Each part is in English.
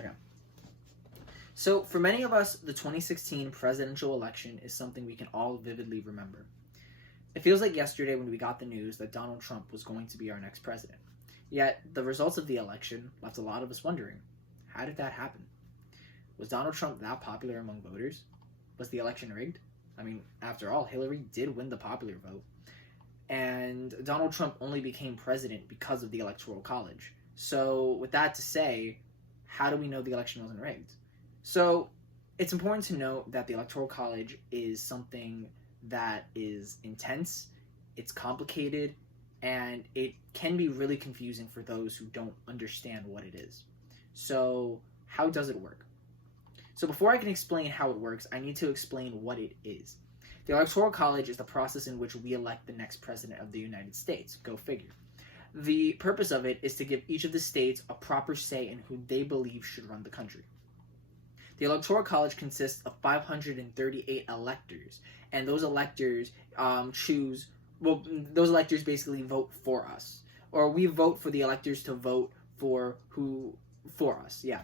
Okay. So, for many of us, the 2016 presidential election is something we can all vividly remember. It feels like yesterday when we got the news that Donald Trump was going to be our next president. Yet, the results of the election left a lot of us wondering, how did that happen? Was Donald Trump that popular among voters? Was the election rigged? I mean, after all, Hillary did win the popular vote. And Donald Trump only became president because of the Electoral College. So, with that to say, how do we know the election wasn't rigged? So, it's important to note that the Electoral College is something that is intense, it's complicated, and it can be really confusing for those who don't understand what it is. So, how does it work? So, before I can explain how it works, I need to explain what it is. The Electoral College is the process in which we elect the next president of the United States. Go figure. The purpose of it is to give each of the states a proper say in who they believe should run the country. The Electoral College consists of 538 electors, and those electors those electors basically vote for us. Or we vote for the electors to vote for us, yeah.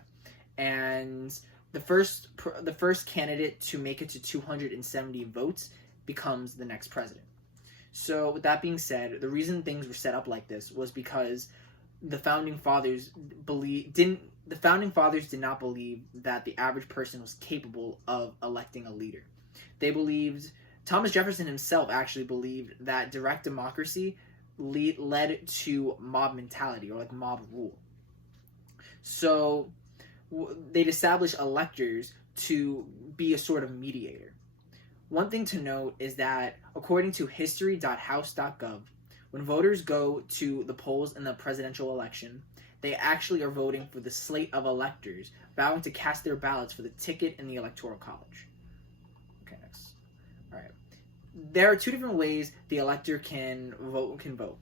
And the first candidate to make it to 270 votes becomes the next president. So, with that being said, the reason things were set up like this was because the founding fathers did not believe that the average person was capable of electing a leader. They believed, Thomas Jefferson himself actually believed, that direct democracy led to mob mentality, or like mob rule. So they'd establish electors to be a sort of mediator. One thing to note is that, according to history.house.gov, when voters go to the polls in the presidential election, they actually are voting for the slate of electors, vowing to cast their ballots for the ticket in the Electoral College. Okay, next. All right. There are two different ways the elector can vote.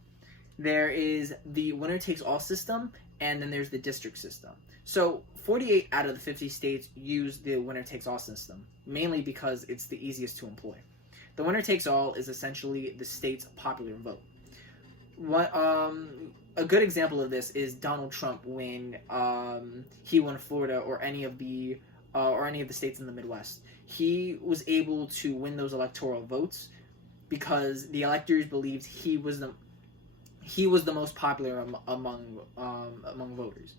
There is the winner-takes-all system, and then there's the district system. So, 48 out of the 50 states use the winner-takes-all system, mainly because it's the easiest to employ. The winner-takes-all is essentially the state's popular vote. A good example of this is Donald Trump when he won Florida or any of the states in the Midwest. He was able to win those electoral votes because the electors believed he was the most popular among voters.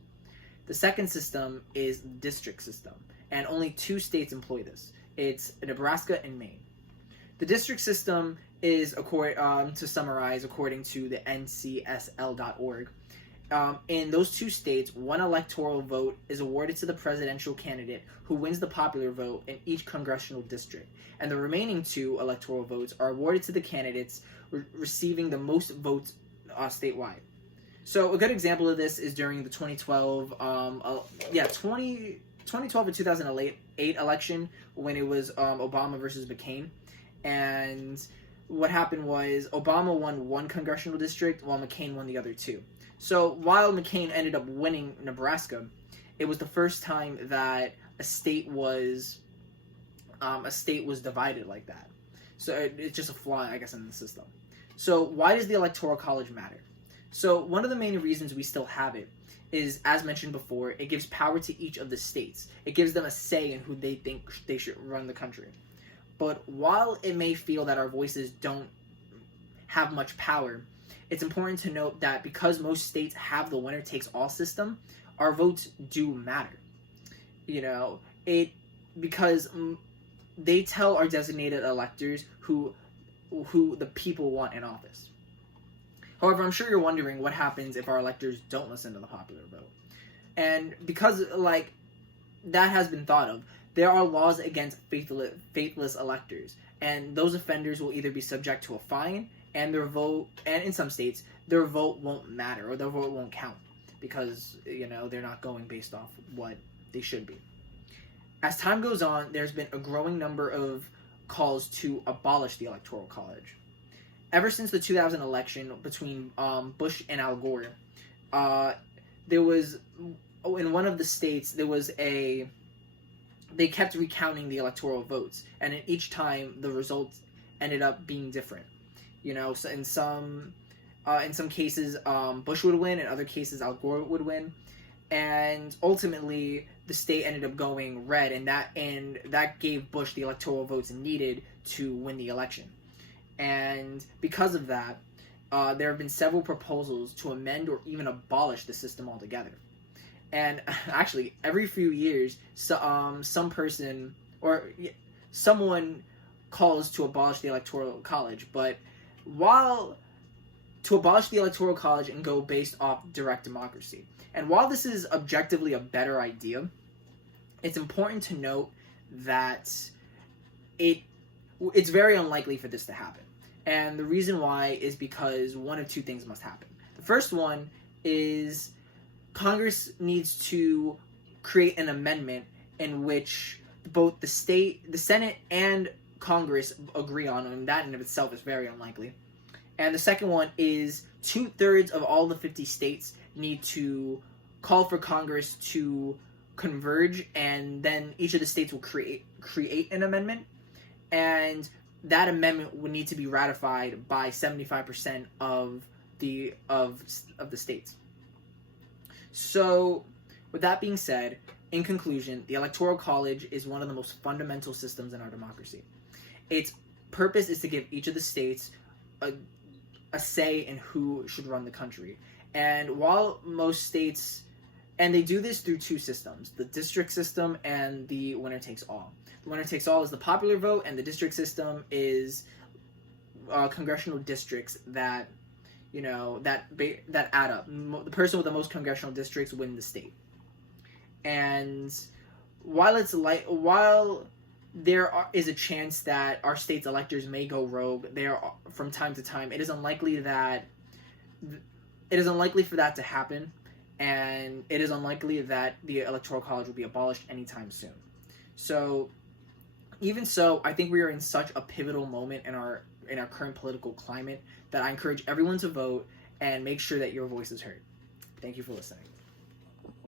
The second system is the district system, and only 2 states employ this. It's Nebraska and Maine. The district system is, to summarize, according to the ncsl.org, in those 2 states, 1 electoral vote is awarded to the presidential candidate who wins the popular vote in each congressional district, and the remaining 2 electoral votes are awarded to the candidates receiving the most votes statewide. So a good example of this is during the 2012 to 2008 election, when it was Obama versus McCain. And what happened was Obama won 1 congressional district while McCain won the other 2. So while McCain ended up winning Nebraska, it was the first time that a state was divided like that. So it's just a flaw, I guess, in the system. So why does the Electoral College matter? So one of the main reasons we still have it is, as mentioned before, it gives power to each of the states. It gives them a say in who they think they should run the country. But while it may feel that our voices don't have much power, it's important to note that because most states have the winner-takes-all system, our votes do matter. Because they tell our designated electors who the people want in office. However, I'm sure you're wondering what happens if our electors don't listen to the popular vote. And because, that has been thought of, there are laws against faithless electors, and those offenders will either be subject to a fine, and in some states, their vote won't matter, or their vote won't count, because, they're not going based off what they should be. As time goes on, there's been a growing number of calls to abolish the Electoral College. Ever since the 2000 election between Bush and Al Gore, there was, in one of the states, they kept recounting the electoral votes, and in each time the results ended up being different. So in some cases Bush would win, in other cases Al Gore would win, and ultimately the state ended up going red, and that gave Bush the electoral votes needed to win the election. And because of that, there have been several proposals to amend or even abolish the system altogether. And actually, every few years, some person or someone calls to abolish the Electoral College. But while to abolish the Electoral College and go based off direct democracy, and while this is objectively a better idea, it's important to note that it's very unlikely for this to happen. And the reason why is because one of two things must happen. The first one is Congress needs to create an amendment in which both the Senate, and Congress agree on, and that in of itself is very unlikely. And the second one is 2/3 of all the 50 states need to call for Congress to converge, and then each of the states will create an amendment, and that amendment would need to be ratified by 75% of the states. So, with that being said, in conclusion, the Electoral College is one of the most fundamental systems in our democracy. Its purpose is to give each of the states a say in who should run the country. And while most states, and they do this through two systems, the district system and the winner takes all. The winner takes all is the popular vote, and the district system is congressional districts that add up. The person with the most congressional districts win the state. And while there is a chance that our state's electors may go rogue there from time to time, it is unlikely for that to happen, and it is unlikely that the Electoral College will be abolished anytime soon. So, even so, I think we are in such a pivotal moment in our current political climate that I encourage everyone to vote and make sure that your voice is heard. Thank you for listening.